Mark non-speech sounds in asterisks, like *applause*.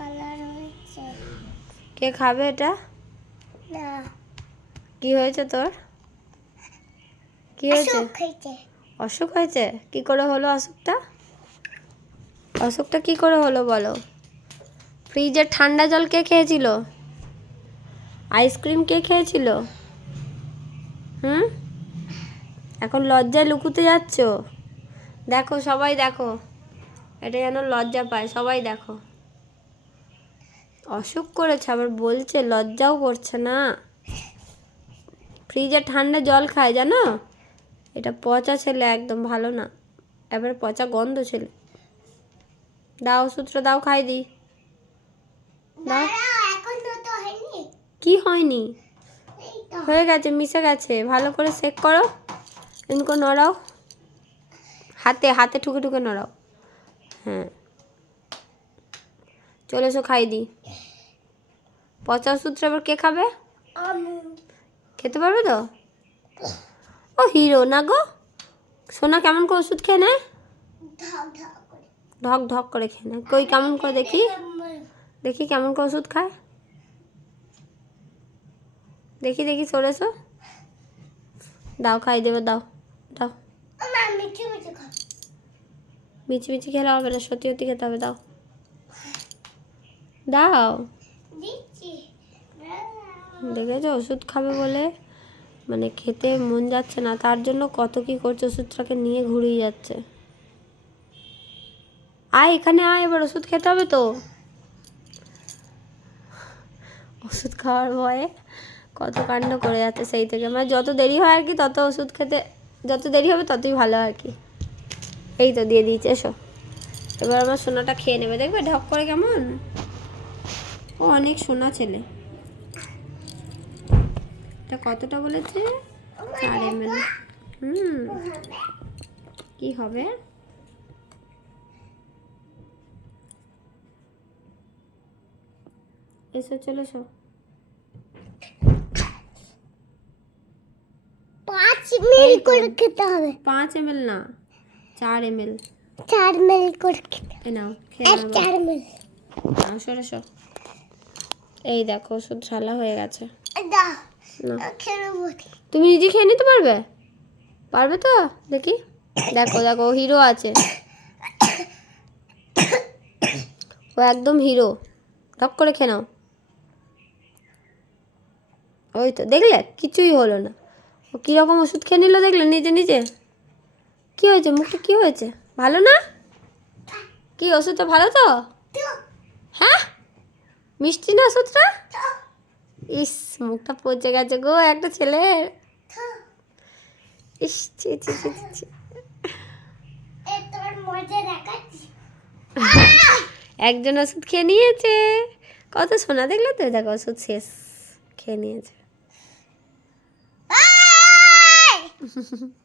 Colour হয়েছে। কে খাবে এটা? না। কি হয়েছে তোর? কি হয়েছে? অসুখ হয়েছে অসুখ হয়েছে কি করে হলো অসুখটা অসুখটা কি করে হলো বলো? ফ্রিজের ঠান্ডা জল কে খেয়েছিল? আইসক্রিম কে খেয়েছিল? হুম? এখন লজ্জায় লুকুতে যাচ্ছ? দেখো সবাই দেখো। এটা যেন লজ্জা পায় সবাই দেখো। অসুখ করেছে, আবার বলছে, লজ্জাও করছে না। ফ্রিজে ঠান্ডা জল খায়, জানো? এটা পচা ছেলে একদম ভালো না। এবার পচা গন্ধ ছেলে। দাও সূত্র দাও, খাই দি। দাও। দাঁড়াও এখন তো তো হয়নি কি হয়নি? হয়ে গেছে, মিশে গেছে। ভালো করে চেক করো। এনকো নড়াও। হাতে হাতে ঠুকে ঠুকে নড়াও। হ্যাঁ। চলে এসো খাই দি পচা সূত্র আবার কে খাবে? খেতে পারবে তো? ও হিরো না গো। সোনা কেমন করে ওষুধ খেয়ে নেয়? ঢক ঢক করে। খেয়ে নেয়। কই কেমন করে দেখি? দেখি কেমন করে ওষুধ খায়। দেখি দেখি সরেছো দাও খাই দেবে দাও দাও। মিচি মিচি খেলে হবে না সত্যি সত্যি খেতে হবে দাও। দাও। দেখেছ? ওষুধ খাবে বলে মানে খেতে মন যাচ্ছে না। তার জন্য কত কি করছে ওষুধটাকে নিয়ে ঘুরিয়ে যাচ্ছে। আয় এখানে আয় এবার ওষুধ খেতে হবে তো। ওষুধ খাওয়ার ভয়ে কত কাণ্ড করে যাচ্ছে সেই থেকে। মানে যত দেরি হয় আর কি তত ওষুধ খেতে যত দেরি হবে ততই ভালো আর কি। এই তো দিয়ে দিয়েছে এসো। এবার আমার সোনাটা খেয়ে নেবে। দেখবে ঢক করে কেমন? ও অনেক সোনা ছেলে। এটা কতটা বলেছে? চার এম এল হুম। কি হবে? এসো চলে এসো। পাঁচ মিল করে খেতে হবে। পাঁচ এম না চার এম এল চার মিল করে খেতে নাও খেয়ে নাও। চার নাও সরে। এই দেখো ওষুধ ঢালা হয়ে গেছে। না। তুমি নিজে খেয়ে নিতে পারবে? পারবে তো? দেখি। দেখো দেখো হিরো আছে। ও একদম হিরো। ঢক করে খেয়ে নাও। ওই তো দেখলে? কিছুই হলো না। ও কীরকম ওষুধ খেয়ে নিল দেখলে নিজে নিজে? কি হয়েছে? মুখটা কি হয়েছে? ভালো না? কি ওষুধটা ভালো তো। হ্যাঁ? মিষ্টি না ওষুধটা ইস মুখটা পচে গেছে গো একটা ছেলের। ইস ছি *laughs* একজন ওষুধ খেয়ে নিয়েছে। কত সোনা দেখলে তো? দেখো ওষুধ শেষ খেয়ে নিয়েছে! *laughs*